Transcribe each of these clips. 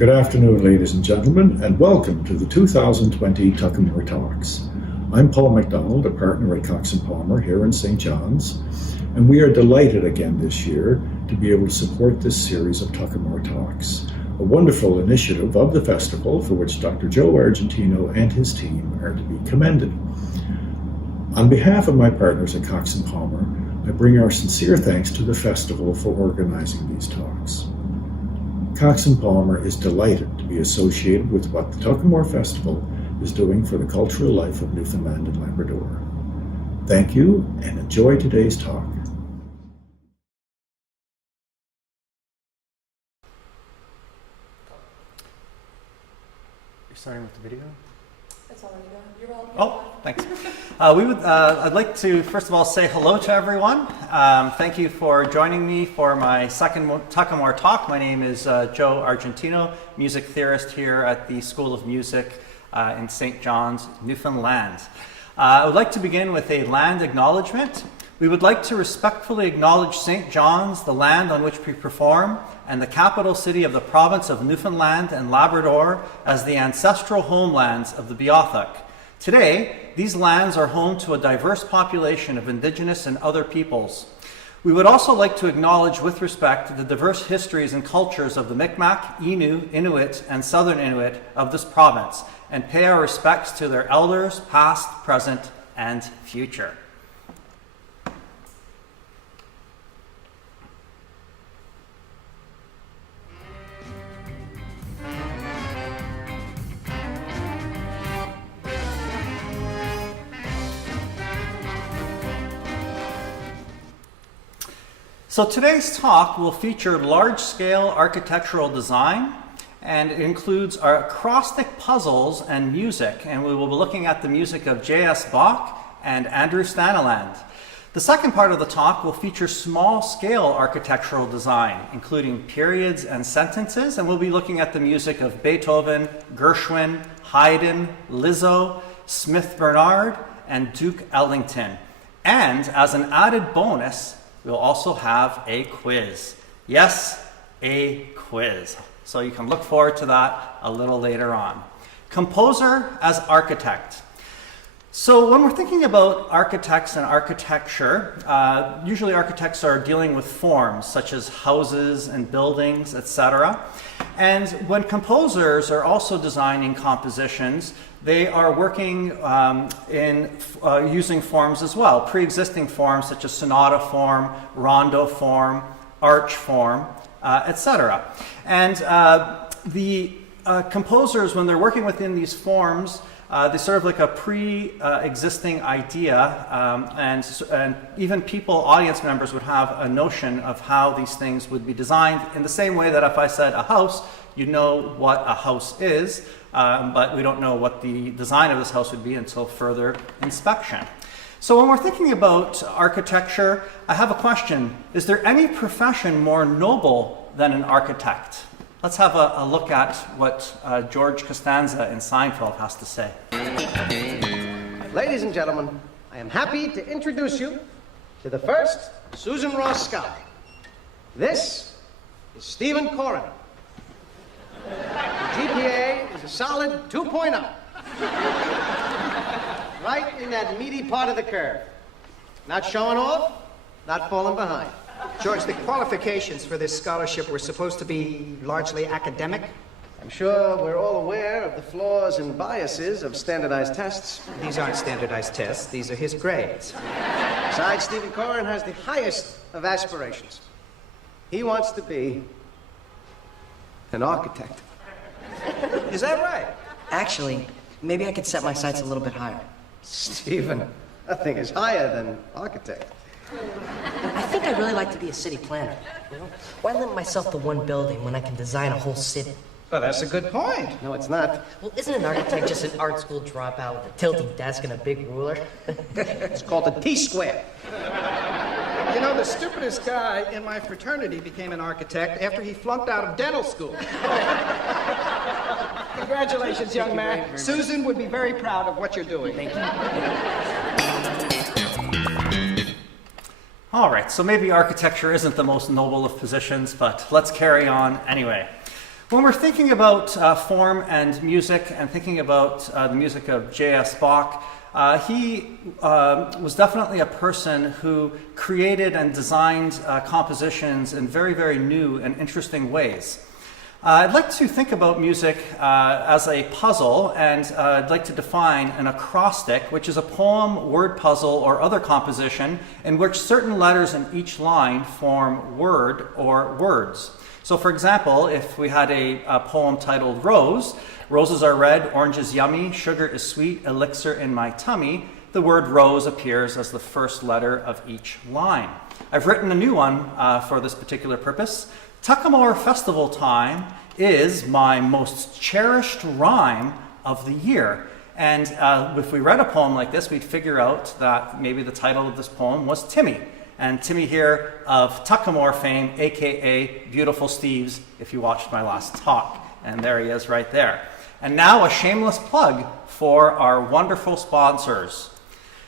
Good afternoon, ladies and gentlemen, and welcome to the 2020 Tuckamore Talks. I'm Paul MacDonald, a partner at Cox & Palmer here in St. John's, and we are delighted again this year to be able to support this series of Tuckamore Talks, a wonderful initiative of the festival for which Dr. Joe Argentino and his team are to be commended. On behalf of my partners at Cox & Palmer, I bring our sincere thanks to the festival for organizing these talks. Cox & Palmer is delighted to be associated with what the Tuckamore Festival is doing for the cultural life of Newfoundland and Labrador. Thank you and enjoy today's talk. You're starting with the video? It's already done. You're welcome. Oh, thanks. I'd like to first of all say hello to everyone. Thank you for joining me for my second Tuckamore talk. My name is Joe Argentino, music theorist here at the School of Music in St. John's, Newfoundland. I would like to begin with a land acknowledgement. We would like to respectfully acknowledge St. John's, the land on which we perform, and the capital city of the province of Newfoundland and Labrador as the ancestral homelands of the Beothuk. Today, these lands are home to a diverse population of Indigenous and other peoples. We would also like to acknowledge with respect the diverse histories and cultures of the Mi'kmaq, Innu, Inuit, and Southern Inuit of this province, and pay our respects to their elders, past, present, and future. So today's talk will feature large-scale architectural design, and it includes our acrostic puzzles and music, and we will be looking at the music of J.S. Bach and Andrew Staniland. The second part of the talk will feature small-scale architectural design, including periods and sentences, and we'll be looking at the music of Beethoven, Gershwin, Haydn, Lizzo, Smith Bernard, and Duke Ellington. And as an added bonus, we'll also have a quiz. Yes, a quiz. So you can look forward to that a little later on. Composer as architect. So when we're thinking about architects and architecture, usually architects are dealing with forms such as houses and buildings, etc. And when composers are also designing compositions, they are working using forms as well, pre-existing forms such as sonata form, rondo form, arch form, etc. And the composers, when they're working within these forms, they sort of like a pre-existing idea, and even people, audience members, would have a notion of how these things would be designed, in the same way that if I said a house, you know what a house is, but we don't know what the design of this house would be until further inspection. So when we're thinking about architecture, I have a question. Is there any profession more noble than an architect? Let's have a look at what George Costanza in Seinfeld has to say. Ladies and gentlemen, I am happy to introduce you to the first Susan Ross Scott. This is Stephen Corrin. The GPA is a solid 2.0. Right in that meaty part of the curve. Not showing off, not falling behind. George, the qualifications for this scholarship were supposed to be largely academic. I'm sure we're all aware of the flaws and biases of standardized tests. These aren't standardized tests. These are his grades. Besides, Stephen Corrin has the highest of aspirations. He wants to be an architect. Is that right? Actually, maybe I could set my sights a little bit higher. Stephen, nothing is higher than architect. I think I'd really like to be a city planner. You know? Why limit myself to one building when I can design a whole city? Well, that's a good point. No, it's not. Well, isn't an architect just an art school dropout with a tilting desk and a big ruler? It's called a T-square. You know, the stupidest guy in my fraternity became an architect after he flunked out of dental school. Congratulations, young man. Susan would be very proud of what you're doing. Thank you. All right, so maybe architecture isn't the most noble of positions, but let's carry on anyway. When we're thinking about form and music and thinking about the music of J.S. Bach, he was definitely a person who created and designed compositions in very, very new and interesting ways. I'd like to think about music as a puzzle, and I'd like to define an acrostic, which is a poem, word puzzle, or other composition in which certain letters in each line form word or words. So for example, if we had a poem titled Rose, roses are red, orange is yummy, sugar is sweet, elixir in my tummy, the word rose appears as the first letter of each line. I've written a new one for this particular purpose. Tuckamore Festival time is my most cherished rhyme of the year. And if we read a poem like this, we'd figure out that maybe the title of this poem was Timmy. And Timmy here of Tuckamore fame, aka Beautiful Steve's, if you watched my last talk. And there he is right there. And now a shameless plug for our wonderful sponsors.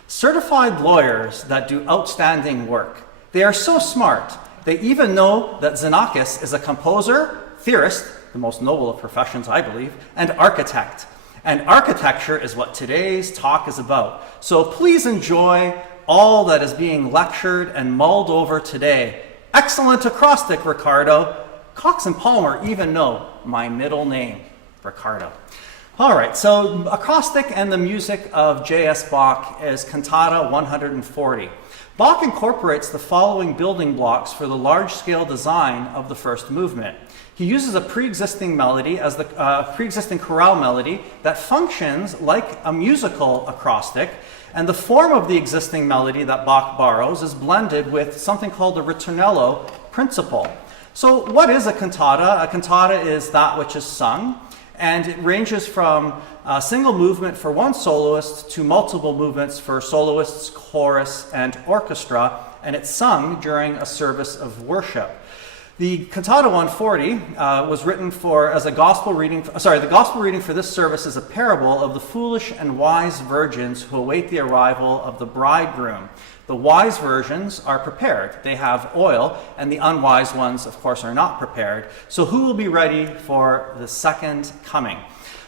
Certified lawyers that do outstanding work. They are so smart. They even know that Xenakis is a composer, theorist, the most noble of professions, I believe, and architect. And architecture is what today's talk is about. So please enjoy all that is being lectured and mulled over today. Excellent acrostic, Ricardo. Cox and Palmer even know my middle name, Ricardo. All right, so acrostic and the music of J.S. Bach is Cantata 140. Bach incorporates the following building blocks for the large-scale design of the first movement. He uses a pre-existing melody as the pre-existing chorale melody that functions like a musical acrostic, and the form of the existing melody that Bach borrows is blended with something called the ritornello principle. So what is a cantata? A cantata is that which is sung, and it ranges from a single movement for one soloist to multiple movements for soloists, chorus, and orchestra, and it's sung during a service of worship. The Cantata 140 was written as a gospel reading. The gospel reading for this service is a parable of the foolish and wise virgins who await the arrival of the bridegroom. The wise virgins are prepared. They have oil, and the unwise ones, of course, are not prepared. So who will be ready for the second coming?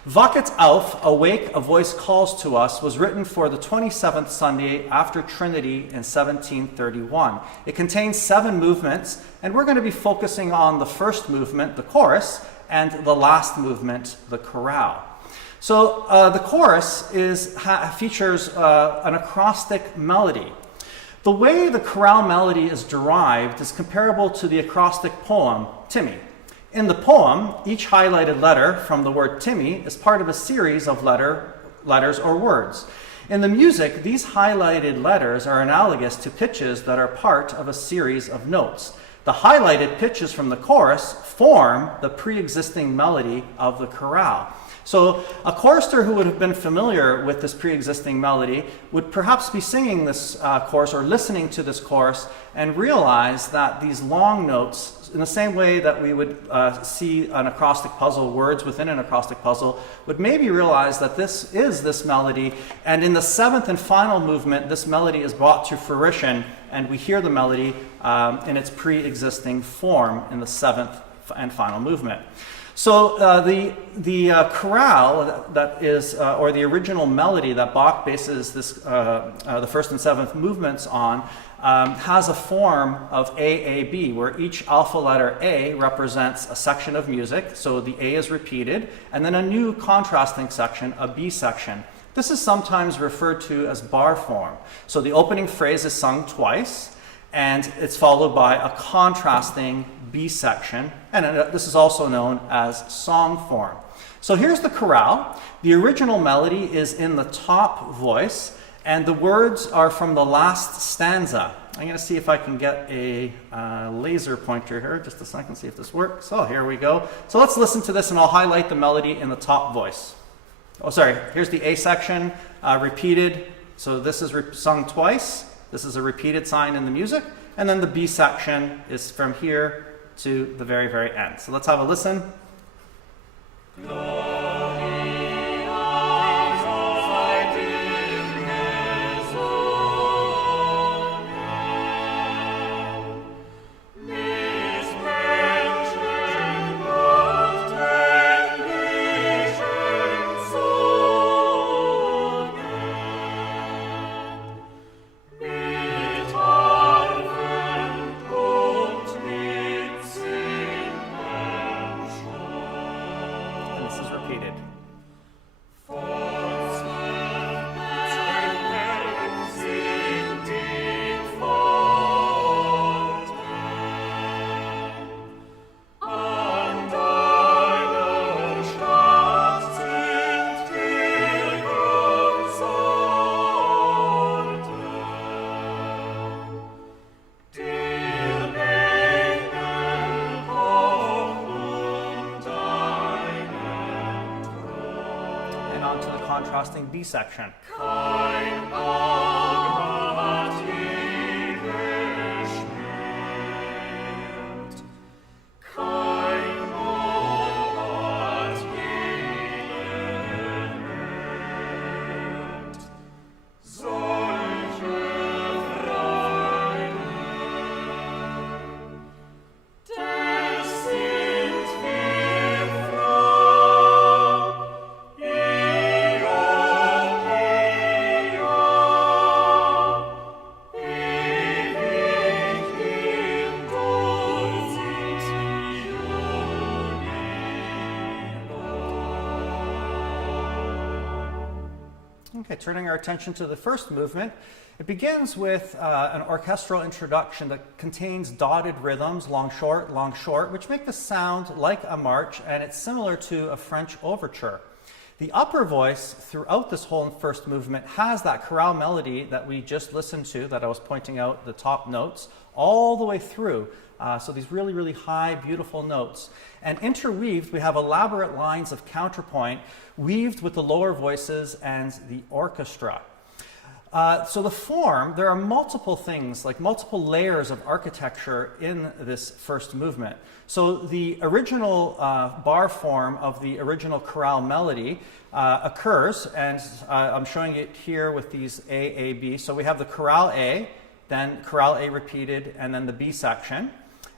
Wachet auf, Awake, A Voice Calls to Us, was written for the 27th Sunday after Trinity in 1731. It contains 7 movements, and we're going to be focusing on the first movement, the chorus, and the last movement, the chorale. So the chorus features an acrostic melody. The way the chorale melody is derived is comparable to the acrostic poem, Timmy. In the poem, each highlighted letter from the word Timmy is part of a series of letters or words. In the music, these highlighted letters are analogous to pitches that are part of a series of notes. The highlighted pitches from the chorus form the pre-existing melody of the chorale. So a chorister who would have been familiar with this pre-existing melody would perhaps be singing this chorus or listening to this chorus and realize that these long notes, in the same way that we would see an acrostic puzzle, words within an acrostic puzzle, would maybe realize that this is this melody, and in the 7th and final movement, this melody is brought to fruition, and we hear the melody in its pre-existing form in the 7th and final movement. So the chorale that is, or the original melody that Bach bases this, the 1st and 7th movements on, has a form of AAB, where each alpha letter A represents a section of music, so the A is repeated, and then a new contrasting section, a B section. This is sometimes referred to as bar form. So the opening phrase is sung twice, and it's followed by a contrasting B section, and this is also known as song form. So here's the chorale. The original melody is in the top voice, and the words are from the last stanza. I'm going to see if I can get a laser pointer here, just a second, see if this works. Oh, here we go. So let's listen to this, and I'll highlight the melody in the top voice. Oh, sorry, here's the A section, repeated. So this is sung twice. This is a repeated sign in the music. And then the B section is from here to the very, very end. So let's have a listen. repeated. Contrasting B section. Okay, turning our attention to the first movement, it begins with an orchestral introduction that contains dotted rhythms, long, short, which make this sound like a march, and it's similar to a French overture. The upper voice throughout this whole first movement has that chorale melody that we just listened to, that I was pointing out, the top notes, all the way through. So these really, really high, beautiful notes. And interweaved, we have elaborate lines of counterpoint weaved with the lower voices and the orchestra. So the form, there are multiple things, like multiple layers of architecture in this first movement. So the original bar form of the original chorale melody occurs, and I'm showing it here with these A, B. So we have the chorale A, then chorale A repeated, and then the B section.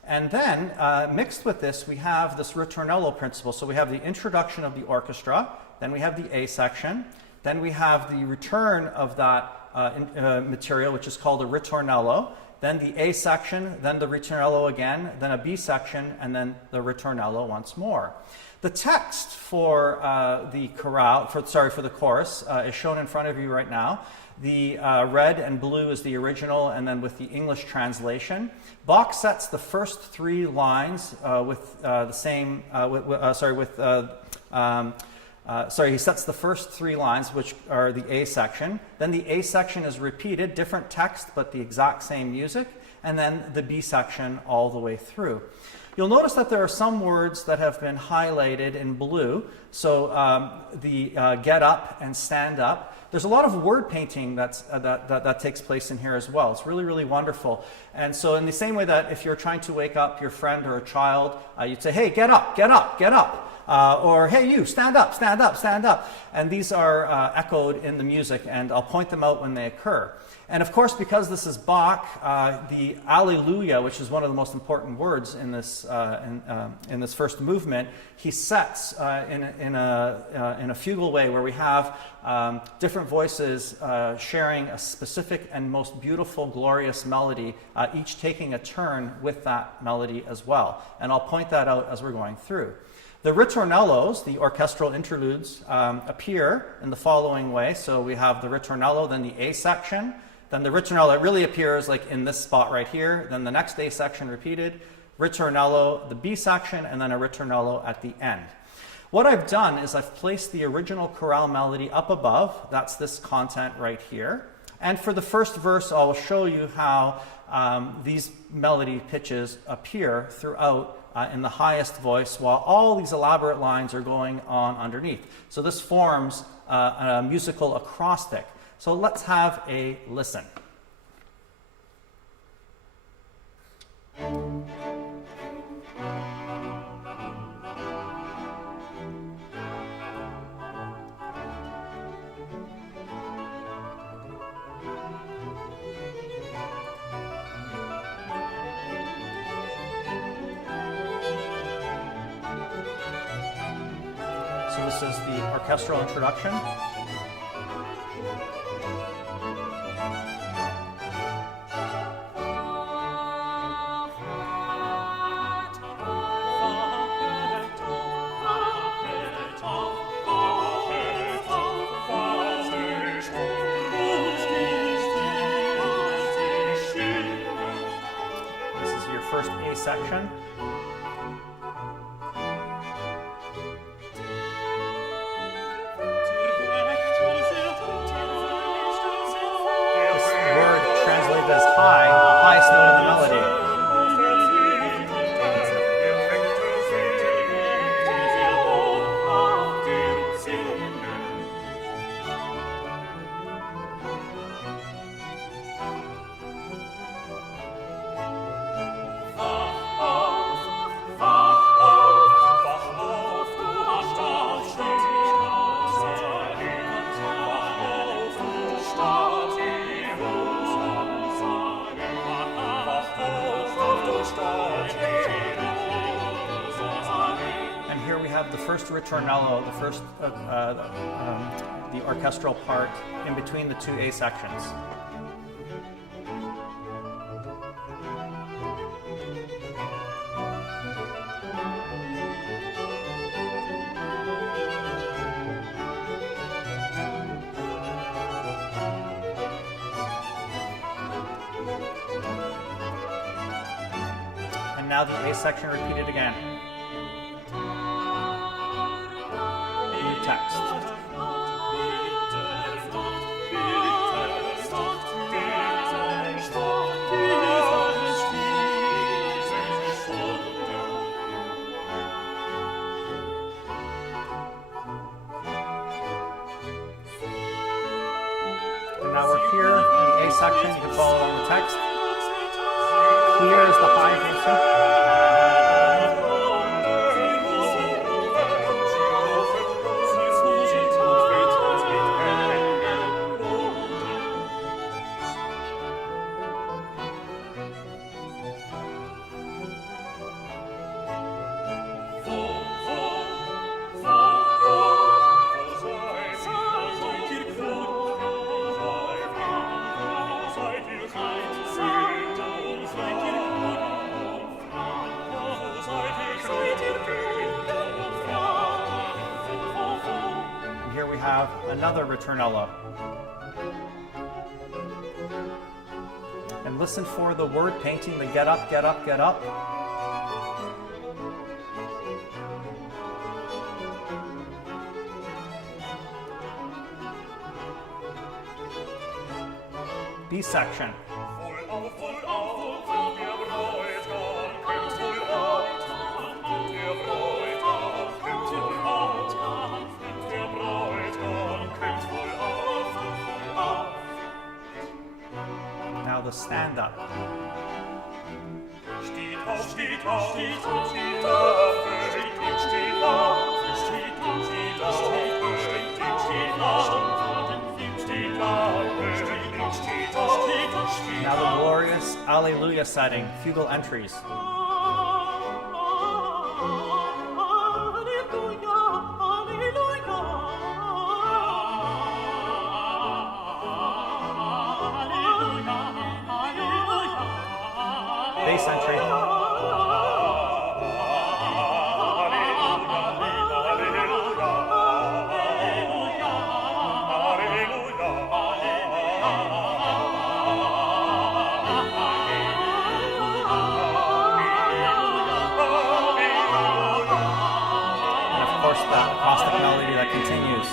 And then mixed with this, we have this ritornello principle. So we have the introduction of the orchestra, then we have the A section, then we have the return of that material, which is called a ritornello, then the A section, then the ritornello again, then a B section, and then the ritornello once more. The text for the chorale, for the chorus, is shown in front of you right now. The red and blue is the original, and then with the English translation. Bach sets the first three lines with the same. He sets the first three lines, which are the A section. Then the A section is repeated, different text, but the exact same music. And then the B section all the way through. You'll notice that there are some words that have been highlighted in blue. So the get up and stand up. There's a lot of word painting that takes place in here as well. It's really, really wonderful. And so in the same way that if you're trying to wake up your friend or a child, you'd say, hey, get up, get up, get up. Or, hey, you, stand up, stand up, stand up. And these are echoed in the music, and I'll point them out when they occur. And of course, because this is Bach, the Alleluia, which is one of the most important words in this first movement, he sets in a fugal way where we have different voices sharing a specific and most beautiful, glorious melody, each taking a turn with that melody as well. And I'll point that out as we're going through. The ritornellos, the orchestral interludes, appear in the following way. So we have the ritornello, then the A section, then the ritornello, it really appears like in this spot right here, then the next A section repeated, ritornello, the B section, and then a ritornello at the end. What I've done is I've placed the original chorale melody up above. That's this content right here. And for the first verse, I'll show you how these melody pitches appear throughout in the highest voice, while all these elaborate lines are going on underneath. So this forms a musical acrostic. So let's have a listen. So this is the orchestral introduction. section. This word translated as high, the highest note of the melody. And here we have the first ritornello, the first the orchestral part in between the two A sections. And now the A section repeated again. New text. And now we're here in the A section. You can follow along the text. Clear is the high bass. Here we have another ritornello. And listen for the word painting, the get up, get up, get up. B section. Now the stand up. Now the glorious Alleluia setting, fugal entries. Bass entry. And of course that acrostic melody that continues.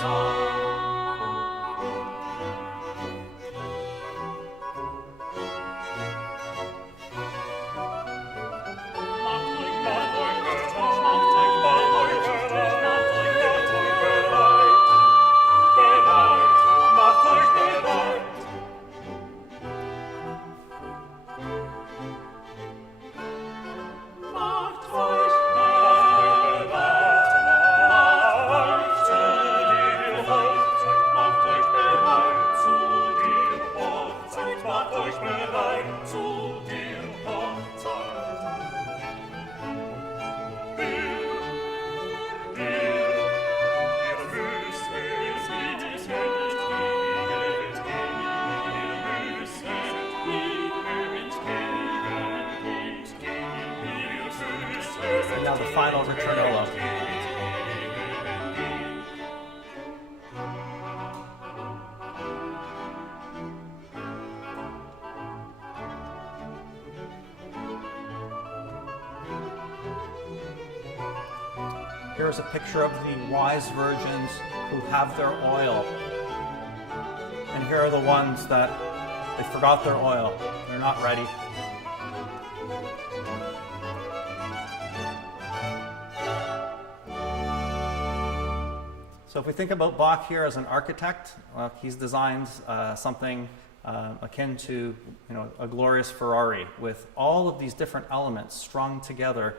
And now the final ritornello. Here's a picture of the wise virgins who have their oil. And here are the ones that they forgot their oil. They're not ready. So if we think about Bach here as an architect, he's designed something akin to a glorious Ferrari with all of these different elements strung together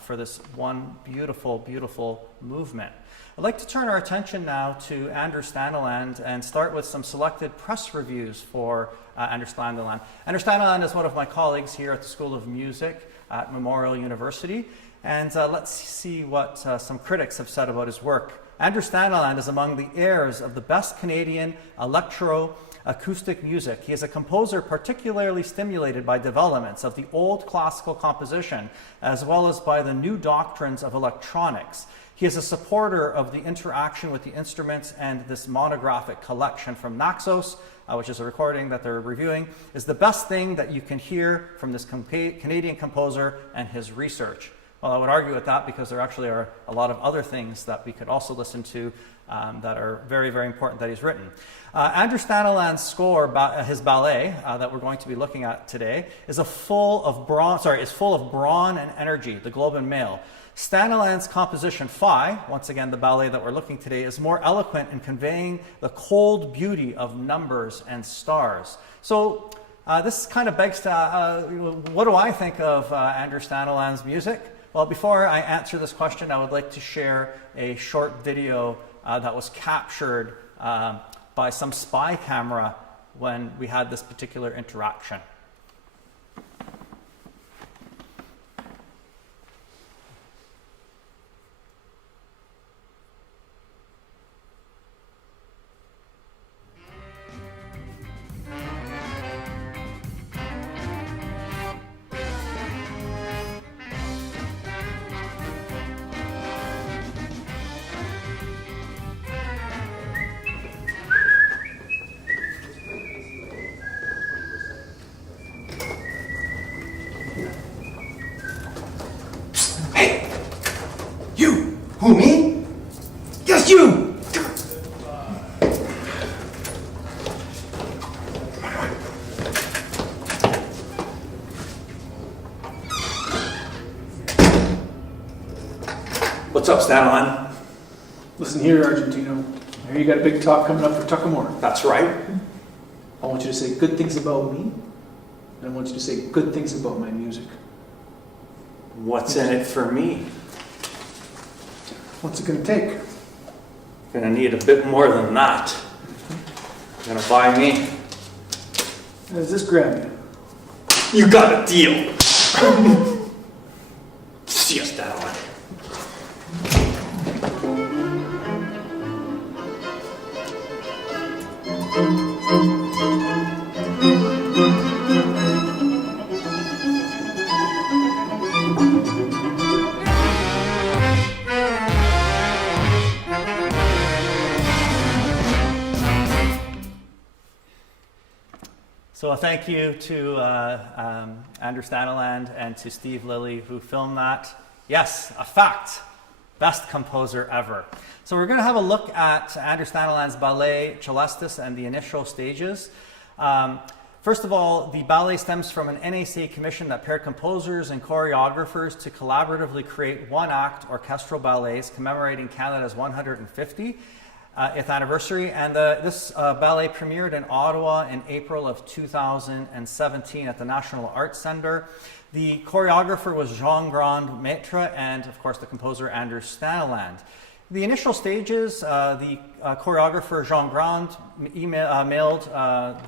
for this one beautiful, beautiful movement. I'd like to turn our attention now to Anders Standeland and start with some selected press reviews for Anders Standeland. Anders Standeland is one of my colleagues here at the School of Music at Memorial University, and let's see what some critics have said about his work. Anders Standeland is among the heirs of the best Canadian electro-acoustic music. He is a composer particularly stimulated by developments of the old classical composition, as well as by the new doctrines of electronics. He is a supporter of the interaction with the instruments, and this monographic collection from Naxos, which is a recording that they're reviewing, is the best thing that you can hear from this Canadian composer and his research. Well, I would argue with that because there actually are a lot of other things that we could also listen to that are very, very important that he's written. Anders Standeland's score, his ballet that we're going to be looking at today, is full of brawn and energy, the Globe and Mail. Standeland's composition Phi, once again the ballet that we're looking today, is more eloquent in conveying the cold beauty of numbers and stars. So this kind of begs to, what do I think of Anders Standeland's music? Well, before I answer this question, I would like to share a short video that was captured by some spy camera when we had this particular interaction. Who, me? Yes, you! What's up, Standeland? Listen here, Argentino. I hear you got a big talk coming up for Tuckamore. That's right. I want you to say good things about me, and I want you to say good things about my music. What's in it for me? What's it going to take? Gonna need a bit more than that. Gonna buy me. Does this grab you? You got a deal. See us, Standeland. So thank you to Anders Standeland and to Steve Lilly who filmed that. Yes, a fact. Best composer ever. So we're going to have a look at Anders Standeland's ballet Celestis and the initial stages. First of all, the ballet stems from an NAC commission that paired composers and choreographers to collaboratively create one-act orchestral ballets commemorating Canada's 150th anniversary, and this ballet premiered in Ottawa in April of 2017 at the National Arts Centre. The choreographer was Jean-Grand Maître and, of course, the composer Anders Standeland. The initial stages, the choreographer Jean-Grand mailed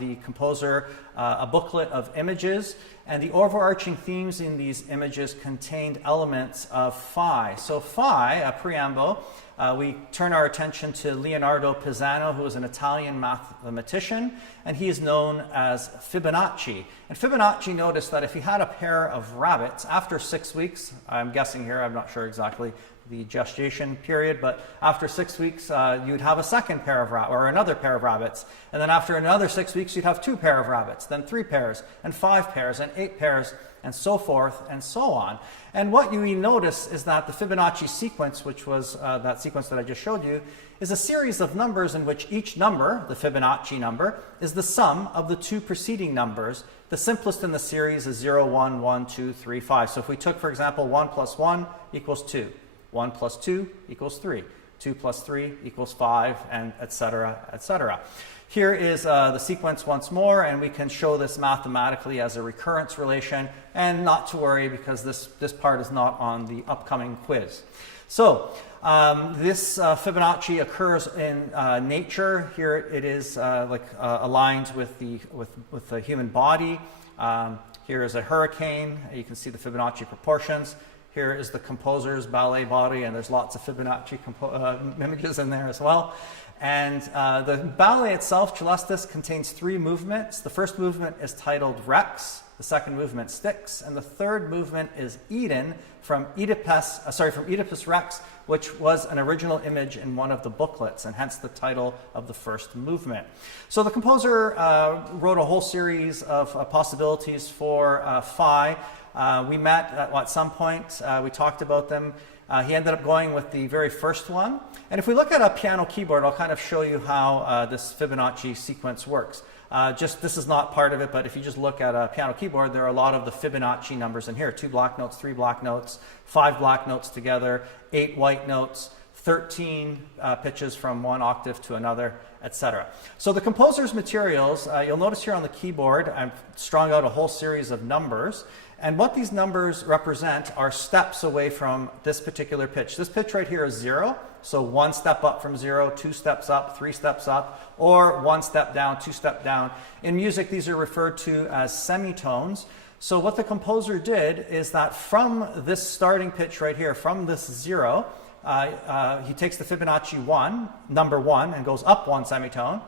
the composer a booklet of images, and the overarching themes in these images contained elements of Phi. So Phi, a preamble, we turn our attention to Leonardo Pisano, who is an Italian mathematician, and he is known as Fibonacci. And Fibonacci noticed that if he had a pair of rabbits, after 6 weeks, I'm guessing here, I'm not sure exactly the gestation period, but after 6 weeks, you'd have a second pair of rabbits, or another pair of rabbits. And then after another 6 weeks, you'd have two pair of rabbits. parts, then 3 pairs, and 5 pairs, and 8 pairs, and so forth and so on. And what you notice is that the Fibonacci sequence, which was that sequence that I just showed you, is a series of numbers in which each number, the Fibonacci number, is the sum of the 2 preceding numbers. The simplest in the series is 0, 1, 1, 2, 3, 5. So if we took, for example, 1 plus 1 equals 2, 1 plus 2 equals 3, 2 plus 3 equals 5, and etc., etc. Here is the sequence once more, and we can show this mathematically as a recurrence relation, and not to worry because this part is not on the upcoming quiz. So this Fibonacci occurs in nature. Here it is aligned with the human body. Here is a hurricane. You can see the Fibonacci proportions. Here is the composer's ballet body, and there's lots of Fibonacci images in there as well. And the ballet itself, Celestis, contains 3 movements. The first movement is titled Rex, the second movement Styx, and the third movement is Eden from Oedipus Rex, which was an original image in one of the booklets, and hence the title of the first movement. So the composer wrote a whole series of possibilities for Phi. We met at some point, we talked about them. He ended up going with the very first one. And if we look at a piano keyboard, I'll kind of show you how this Fibonacci sequence works. This is not part of it, but if you just look at a piano keyboard, there are a lot of the Fibonacci numbers in here. 2 black notes, 3 black notes, 5 black notes together, 8 white notes, 13 pitches from one octave to another, etc. So the composer's materials, you'll notice here on the keyboard, I've strung out a whole series of numbers. And what these numbers represent are steps away from this particular pitch. This pitch right here is 0, so 1 step up from 0, 2 steps up, 3 steps up, or 1 step down, 2 step down. In music, these are referred to as semitones. So what the composer did is that from this starting pitch right here, from this 0, he takes the Fibonacci number 1, and goes up 1 semitone.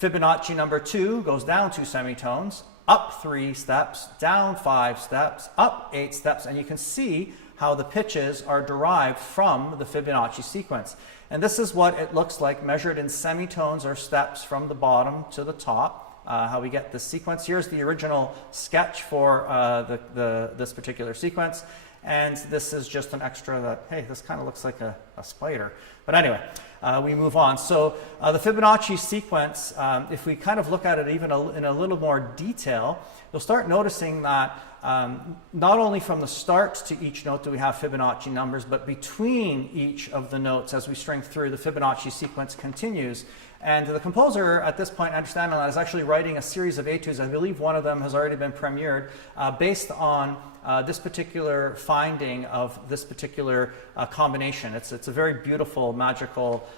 Fibonacci number 2 goes down 2 semitones, up 3 steps, down 5 steps, up 8 steps, and you can see how the pitches are derived from the Fibonacci sequence. And this is what it looks like measured in semitones or steps from the bottom to the top, how we get this sequence. Here's the original sketch for this particular sequence. And this is just an extra that, hey, this kind of looks like a spider. But anyway, we move on. So the Fibonacci sequence, if we kind of look at it even in a little more detail, you'll start noticing that not only from the start to each note do we have Fibonacci numbers, but between each of the notes as we string through, the Fibonacci sequence continues. And the composer at this point, understanding that, is actually writing a series of etudes. I believe one of them has already been premiered based on this particular finding of this particular combination. It's a very beautiful, magical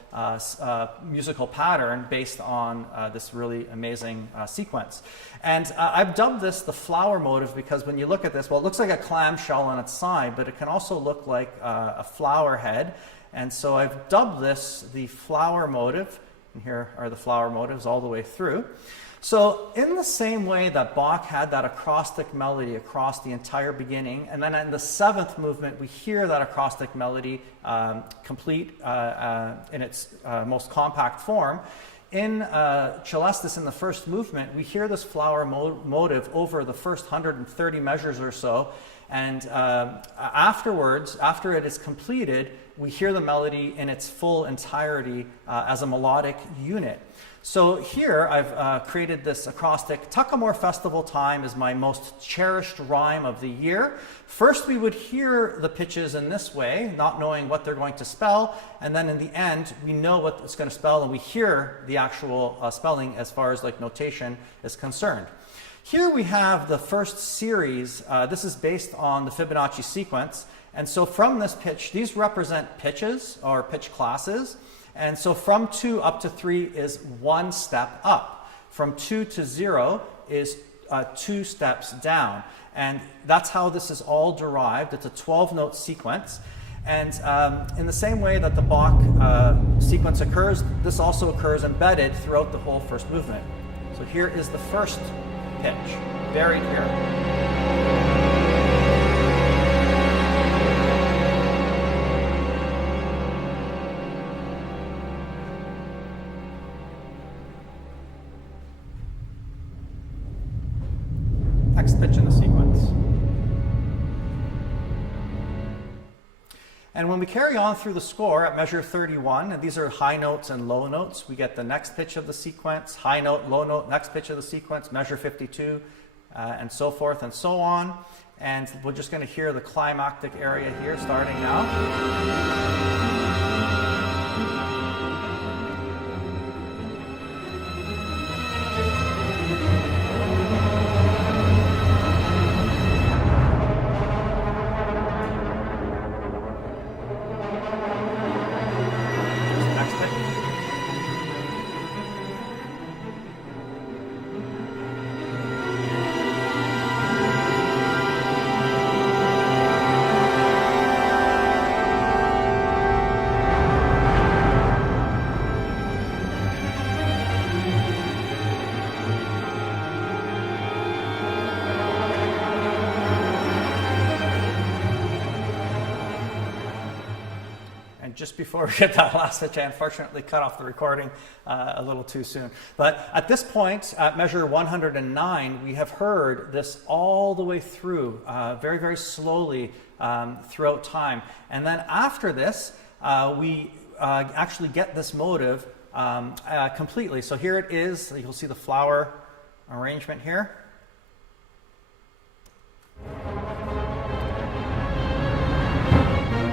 musical pattern based on this really amazing sequence. And I've dubbed this the flower motive because when you look at this, well, it looks like a clamshell on its side, but it can also look like a flower head. And so I've dubbed this the flower motive. And here are the flower motives all the way through. So in the same way that Bach had that acrostic melody across the entire beginning, and then in the 7th movement we hear that acrostic melody complete in its most compact form, in Celestis, in the first movement, we hear this flower motive over the first 130 measures or so, and afterwards, after it is completed, we hear the melody in its full entirety as a melodic unit. So here I've created this acrostic. Tuckamore Festival Time is my most cherished rhyme of the year. First we would hear the pitches in this way, not knowing what they're going to spell, and then in the end we know what it's going to spell and we hear the actual spelling as far as like notation is concerned. Here we have the first series. This is based on the Fibonacci sequence, and so from this pitch, these represent pitches or pitch classes. And so from 2 up to 3 is 1 step up. From 2 to 0 is 2 steps down. And that's how this is all derived. It's a 12-note sequence. And in the same way that the Bach sequence occurs, this also occurs embedded throughout the whole first movement. So here is the first pitch, buried here. next pitch in the sequence. And when we carry on through the score at measure 31, and these are high notes and low notes, we get the next pitch of the sequence, high note, low note, next pitch of the sequence, measure 52, and so forth and so on. And we're just going to hear the climactic area here starting now. Just before we get that last pitch, I unfortunately cut off the recording a little too soon. But at this point, at measure 109, we have heard this all the way through, very, very slowly throughout time. And then after this, we actually get this motive completely. So here it is. You'll see the flower arrangement here.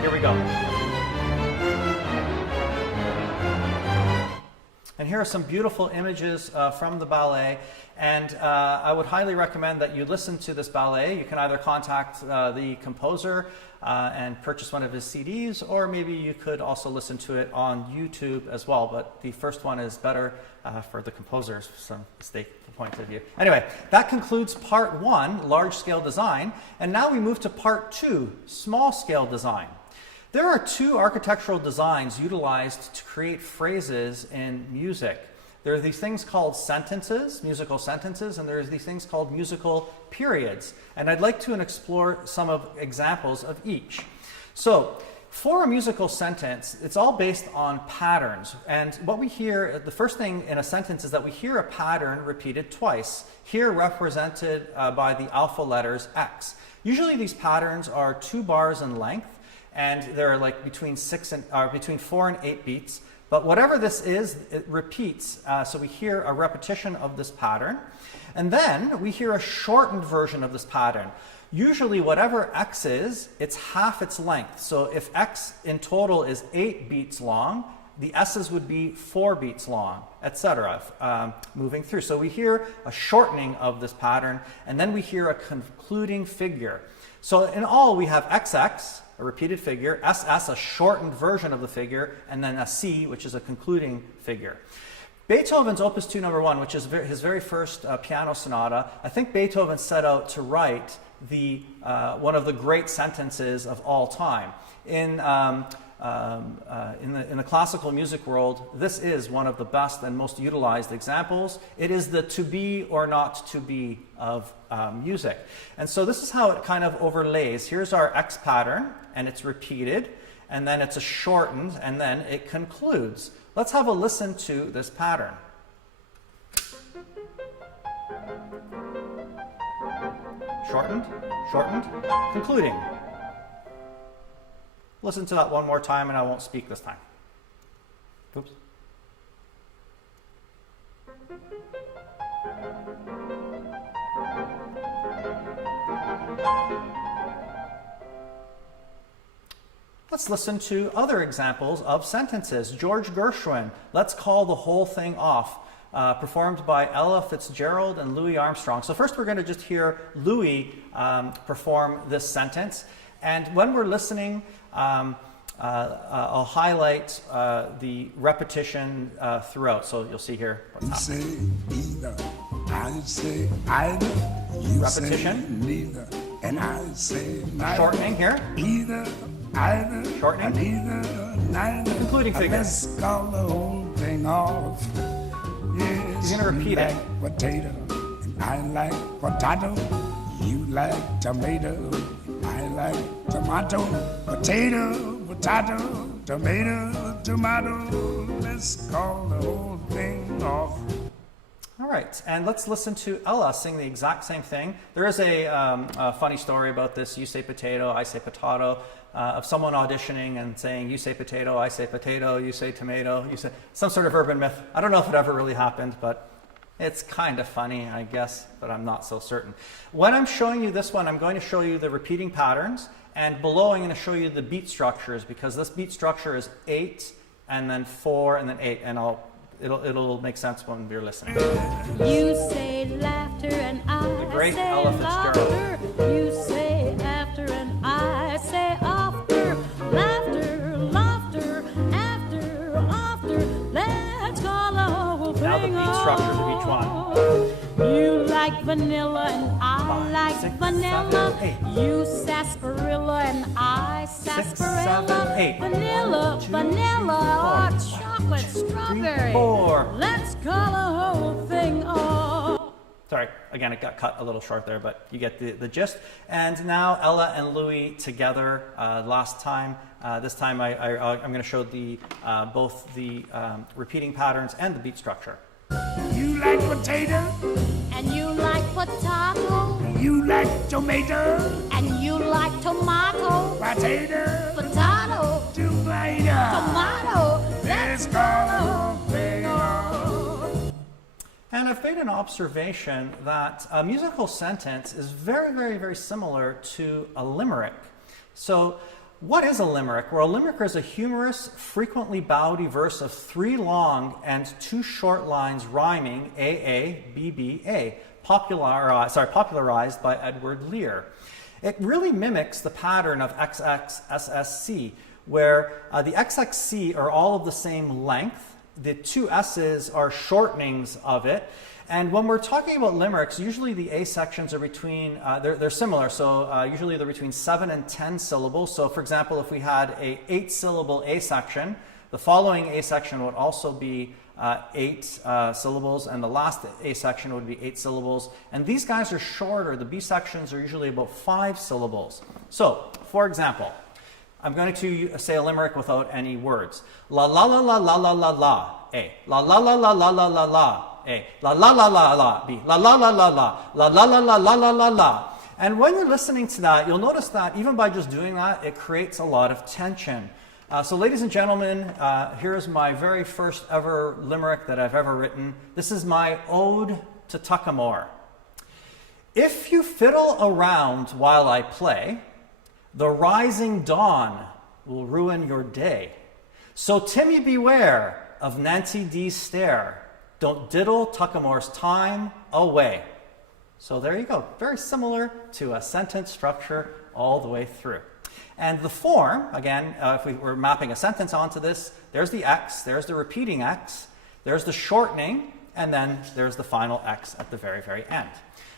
Here we go. And here are some beautiful images from the ballet, and I would highly recommend that you listen to this ballet. You can either contact the composer and purchase one of his CDs, or maybe you could also listen to it on YouTube as well, but the first one is better for the composer's point of view. Anyway, that concludes part 1, large-scale design, and now we move to part 2, small-scale design. There are 2 architectural designs utilized to create phrases in music. There are these things called sentences, musical sentences, and there's these things called musical periods. And I'd like to explore some of examples of each. So, for a musical sentence, it's all based on patterns. And what we hear, the first thing in a sentence is that we hear a pattern repeated twice, here represented by the alpha letters X. Usually these patterns are 2 bars in length, and they're like between 4 and 8 beats. But whatever this is, it repeats. So we hear a repetition of this pattern. And then we hear a shortened version of this pattern. Usually whatever X is, it's half its length. So if X in total is 8 beats long, the S's would be 4 beats long, etc. Moving through. So we hear a shortening of this pattern, and then we hear a concluding figure. So in all, we have XX, a repeated figure, SS, a shortened version of the figure, and then a C, which is a concluding figure. Beethoven's Opus 2 No. 1, which is his very first piano sonata, I think Beethoven set out to write one of the great sentences of all time. In the classical music world, this is one of the best and most utilized examples. It is the to be or not to be of music. And so this is how it kind of overlays. Here's our X pattern, and it's repeated, and then it's a shortened, and then it concludes. Let's have a listen to this pattern. Shortened, shortened, concluding. Listen to that one more time, and I won't speak this time. Oops. Let's listen to other examples of sentences. George Gershwin, Let's Call the Whole Thing Off, performed by Ella Fitzgerald and Louis Armstrong. So first we're going to just hear Louis perform this sentence. And when we're listening, I'll highlight the repetition throughout. So you'll see here what's happening. Either, I say either, you repetition. Say neither, and I say neither. Shortening here. Either, either, shortening. Neither, neither. Concluding figure. Let's call the whole thing off. Yes, you're going to repeat it. Like potato, and I like potato. You like tomato. I like tomato, potato, potato, tomato, tomato. Let's call the whole thing off. All right, and let's listen to Ella sing the exact same thing. There is a funny story about this, you say potato, I say potato, of someone auditioning and saying, you say potato, I say potato, you say tomato, you say some sort of urban myth. I don't know if it ever really happened, but it's kind of funny, I guess, but I'm not so certain. When I'm showing you this one, I'm going to show you the repeating patterns, and below I'm going to show you the beat structures, because this beat structure is 8, and then 4, and then 8, and it'll make sense when we're listening. You say laughter and I The great say Ella Fitzgerald. laughter. You say after and I say after. Laughter, laughter, after. Let's call the whole thing Now the beat structures of each one. You like vanilla and I 5, like 6, vanilla. 7, 8. You sarsaparilla and I 6, sarsaparilla. 7, 8. Vanilla, 1, 2, vanilla, 3, or 4, chocolate, 1, 2, 3, strawberry. 4. Let's call the whole thing off. Sorry, again, it got cut a little short there, but you get the gist. And now Ella and Louis together last time. This time I'm going to show both the repeating patterns and the beat structure. You like potato, And you like potato, you like tomato, and you like tomato, potato, potato, tomato. tomato. Let's call the whole thing off. And I've made an observation that a musical sentence is very, very, very similar to a limerick. So what is a limerick? Well, a limerick is a humorous, frequently bowdy verse of 3 long and 2 short lines rhyming A, B, B, A, popularized by Edward Lear. It really mimics the pattern of XXSSC, where the XXC are all of the same length. The 2 S's are shortenings of it. And when we're talking about limericks, usually the A sections are between, they're similar, so usually they're between 7 and 10 syllables. So for example, if we had a 8-syllable A section, the following A section would also be 8 syllables, and the last A section would be 8 syllables. And these guys are shorter. The B sections are usually about 5 syllables. So, for example, I'm going to say a limerick without any words. La la la la la la la la, A. La la la la la la la la, A. La la la la la, B. La la la la la, la la la la la la la la. And when you're listening to that, you'll notice that even by just doing that, it creates a lot of tension. So ladies and gentlemen, here's my very first ever limerick that I've ever written. This is my ode to Tuckamore. If you fiddle around while I play, the rising dawn will ruin your day. So Timmy beware of Nancy D's stare. Don't diddle Tuckamore's time away. So there you go. Very similar to a sentence structure all the way through. And the form, again, if we were mapping a sentence onto this, there's the X, there's the repeating X, there's the shortening, and then there's the final X at the very, very end.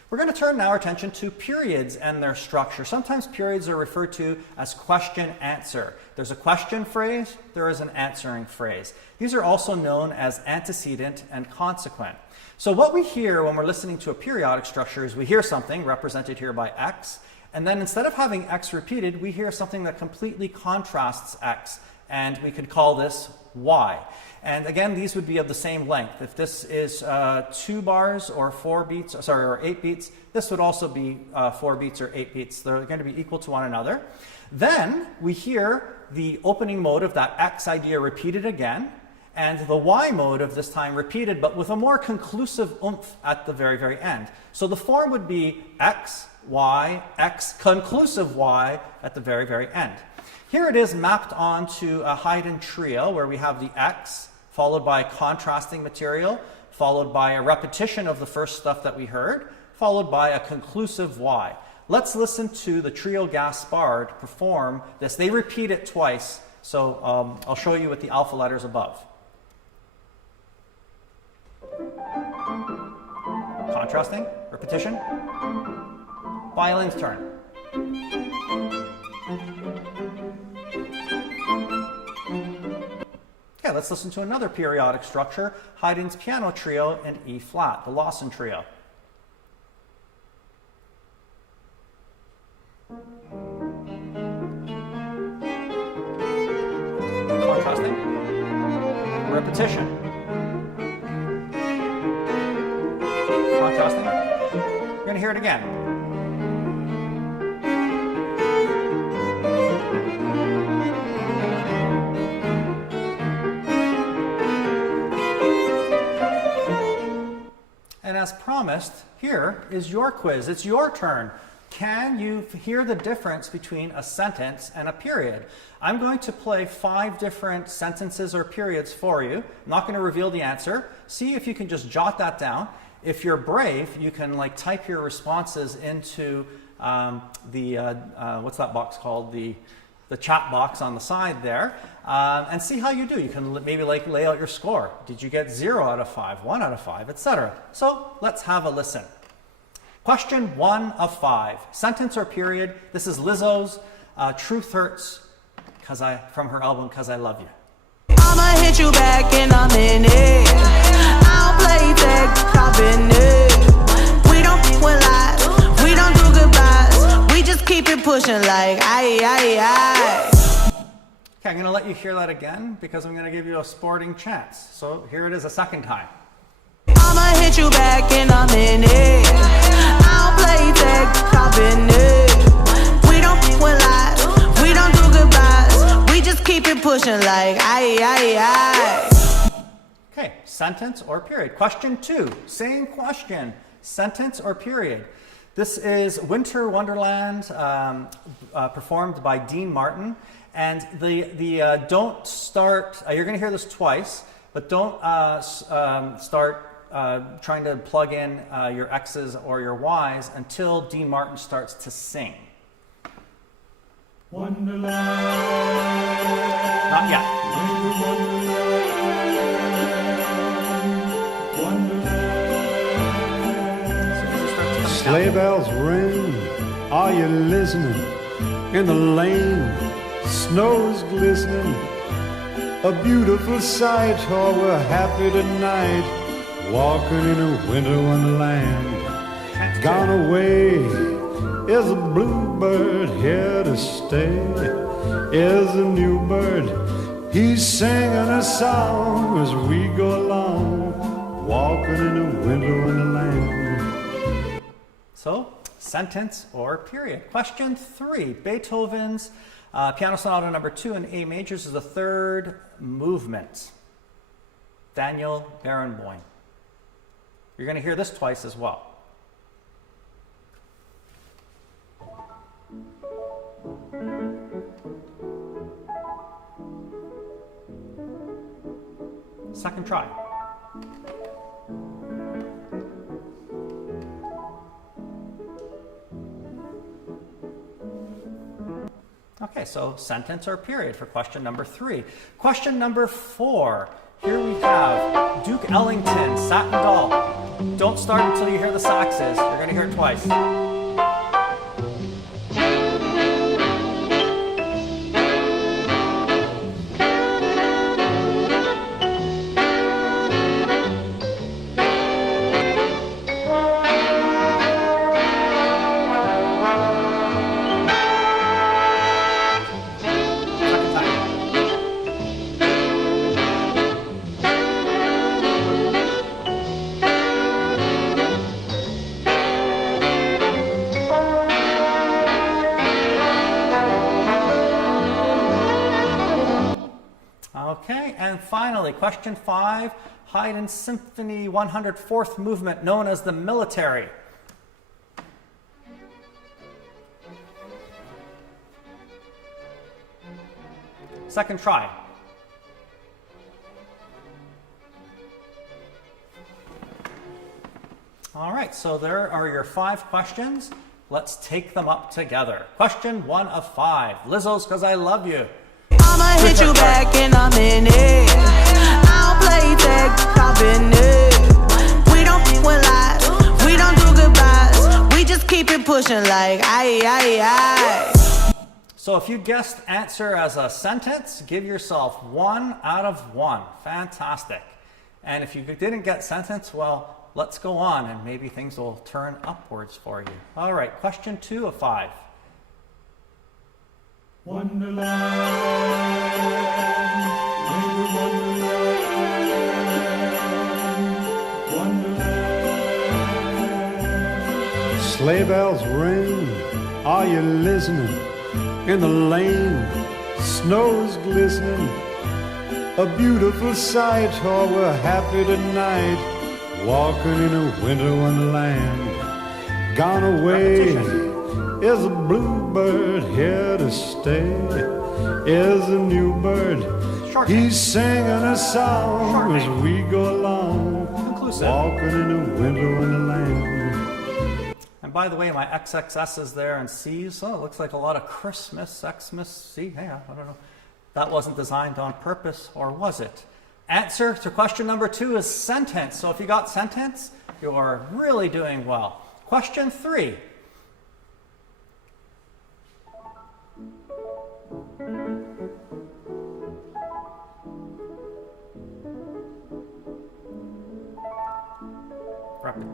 We're going to turn now our attention to periods and their structure. Sometimes periods are referred to as question-answer. There's a question phrase, there is an answering phrase. These are also known as antecedent and consequent. So what we hear when we're listening to a periodic structure is we hear something represented here by X, and then instead of having X repeated, we hear something that completely contrasts X, and we could call this Y. And again, these would be of the same length. If this is 2 bars or 4 beats, sorry, or 8 beats, this would also be 4 beats or 8 beats. They're going to be equal to one another. Then we hear the opening mode of that X idea repeated again, and the Y mode of this time repeated, but with a more conclusive oomph at the very, very end. So the form would be X, Y, X, conclusive Y at the very, very end. Here it is mapped onto a Haydn trio where we have the X, followed by contrasting material, followed by a repetition of the first stuff that we heard, followed by a conclusive Y. Let's listen to the trio Gaspard perform this. They repeat it twice, so I'll show you with the alpha letters above. Contrasting, repetition, violin's turn. Okay, let's listen to another periodic structure, Haydn's piano trio in E flat, the Lawson trio. Contrasting, repetition. going to hear it again. And as promised, here is your quiz. It's your turn. Can you hear the difference between a sentence and a period? I'm going to play 5 different sentences or periods for you. I'm not going to reveal the answer. See if you can just jot that down. If you're brave, you can type your responses into what's that box called? The chat box on the side there, and see how you do. You can maybe lay out your score. Did you get 0 out of 5, 1 out of 5, etc. So let's have a listen. Question 1 of 5. Sentence or period. This is Lizzo's Truth Hurts from her album Cause I Love You. I'ma hit you back in a minute. I'll play tag, I've been it. We don't win lies, we don't do goodbyes. We just keep it pushing like aye, aye, aye. Okay, I'm going to let you hear that again because I'm going to give you a sporting chance. So here it is a second time. I'ma hit you back in a minute. I'll play tag, I've been it. We don't win lies, we don't do goodbyes. We just keep it pushing like aye, aye, aye. Okay, sentence or period. Question 2, same question. Sentence or period. This is Winter Wonderland, performed by Dean Martin. And the don't start, you're going to hear this twice, but don't start trying to plug in your X's or your Y's until Dean Martin starts to sing. Wonderland. Not yet. Wonderland. Sleigh bells ring, are you listening? In the lane, snow's glistening. A beautiful sight, oh, we're happy tonight. Walking in a winter wonderland. Gone away is a bluebird, here to stay is a new bird. He's singing a song as we go along, walking in a winter wonderland. So, sentence or period. Question 3, Beethoven's Piano Sonata number 2 in A major is the 3rd movement. Daniel Barenboim. You're going to hear this twice as well. Second try. Okay, so sentence or period for question number 3. Question number 4. Here we have Duke Ellington, Satin Doll. Don't start until you hear the saxes. You're going to hear it twice. Okay, and finally, question 5, Haydn Symphony 104th movement, known as the Military. Second try. All right, so there are your 5 questions. Let's take them up together. Question 1 of 5, Lizzo's Cause I Love You. I'ma hit you back in a minute. I'll play tag, I've been it. We don't win lies, we don't do goodbyes. We just keep it pushing like aye, aye, aye. So if you guessed answer as a sentence, give yourself 1 out of 1. Fantastic. And if you didn't get sentence, well, let's go on and maybe things will turn upwards for you. All right, question 2 of 5. Wonderland, winter wonderland, wonderland. Sleigh bells ring, are you listening? In the lane, snow's glistening. A beautiful sight, oh, we're happy tonight. Walking in a winter wonderland. Gone away is a bluebird, here to stay is a new bird. He's singing a song as we go along. Walking in a winter wonderland. And by the way, my XXS's there and C's, so it looks like a lot of Christmas, Xmas, C. Hey, I don't know. That wasn't designed on purpose, or was it? Answer to question number 2 is sentence. So if you got sentence, you are really doing well. Question 3.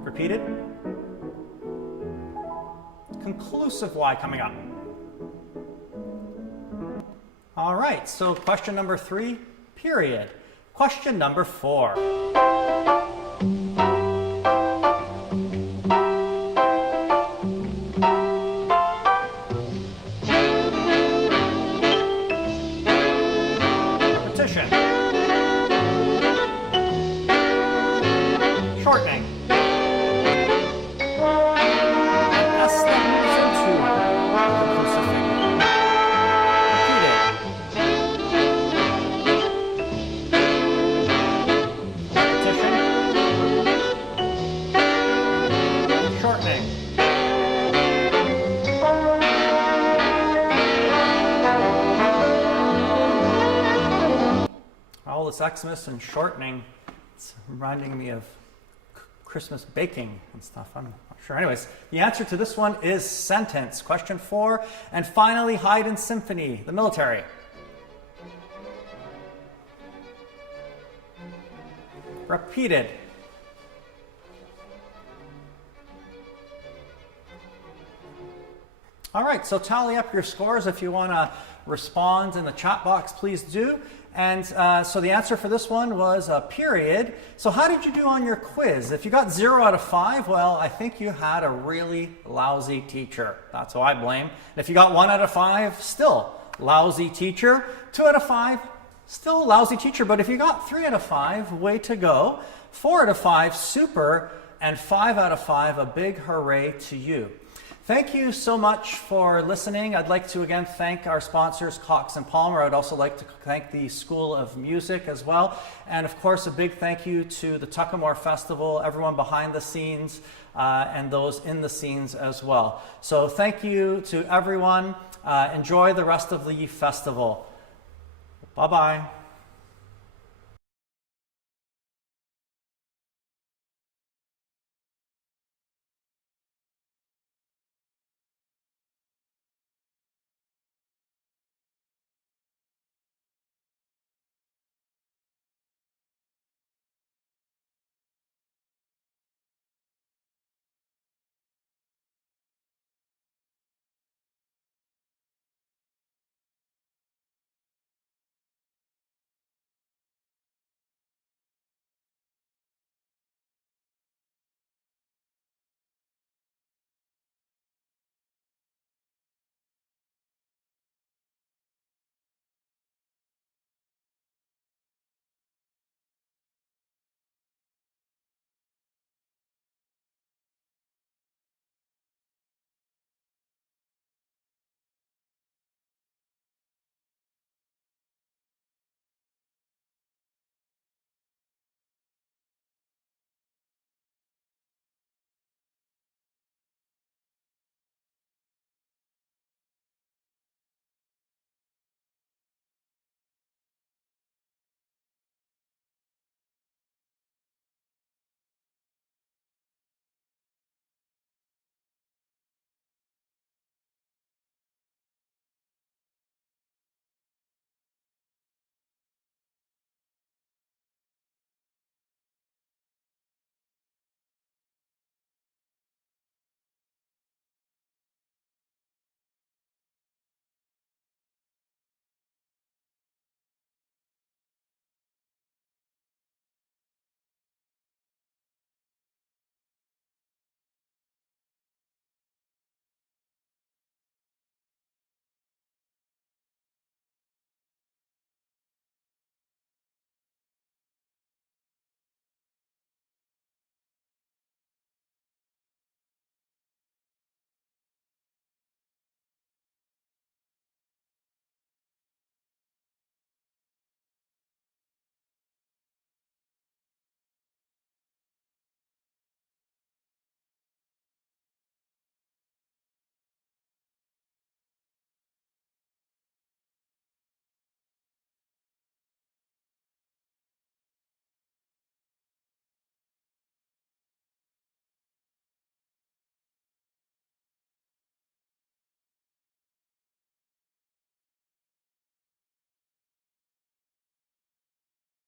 Repeated. Conclusive Y coming up. All right, so question number 3, period. Question number 4. Repetition. Shortening. S that moves into conclusive figure. All this Xmas and shortening, it's reminding me of Christmas baking and stuff. I'm not sure. Anyways, the answer to this one is sentence. Question 4. And finally, Haydn Symphony, the military. Repeated. All right, so tally up your scores. If you want to respond in the chat box, please do. And so the answer for this one was a period. So how did you do on your quiz? If you got 0 out of 5, well, I think you had a really lousy teacher. That's who I blame. And if you got 1 out of 5, still lousy teacher. 2 out of 5, still lousy teacher. But if you got 3 out of 5, way to go. 4 out of 5, super. And 5 out of 5, a big hooray to you. Thank you so much for listening. I'd like to again thank our sponsors, Cox and Palmer. I'd also like to thank the School of Music as well. And of course, a big thank you to the Tuckamore Festival, everyone behind the scenes, and those in the scenes as well. So thank you to everyone. Enjoy the rest of the festival. Bye-bye.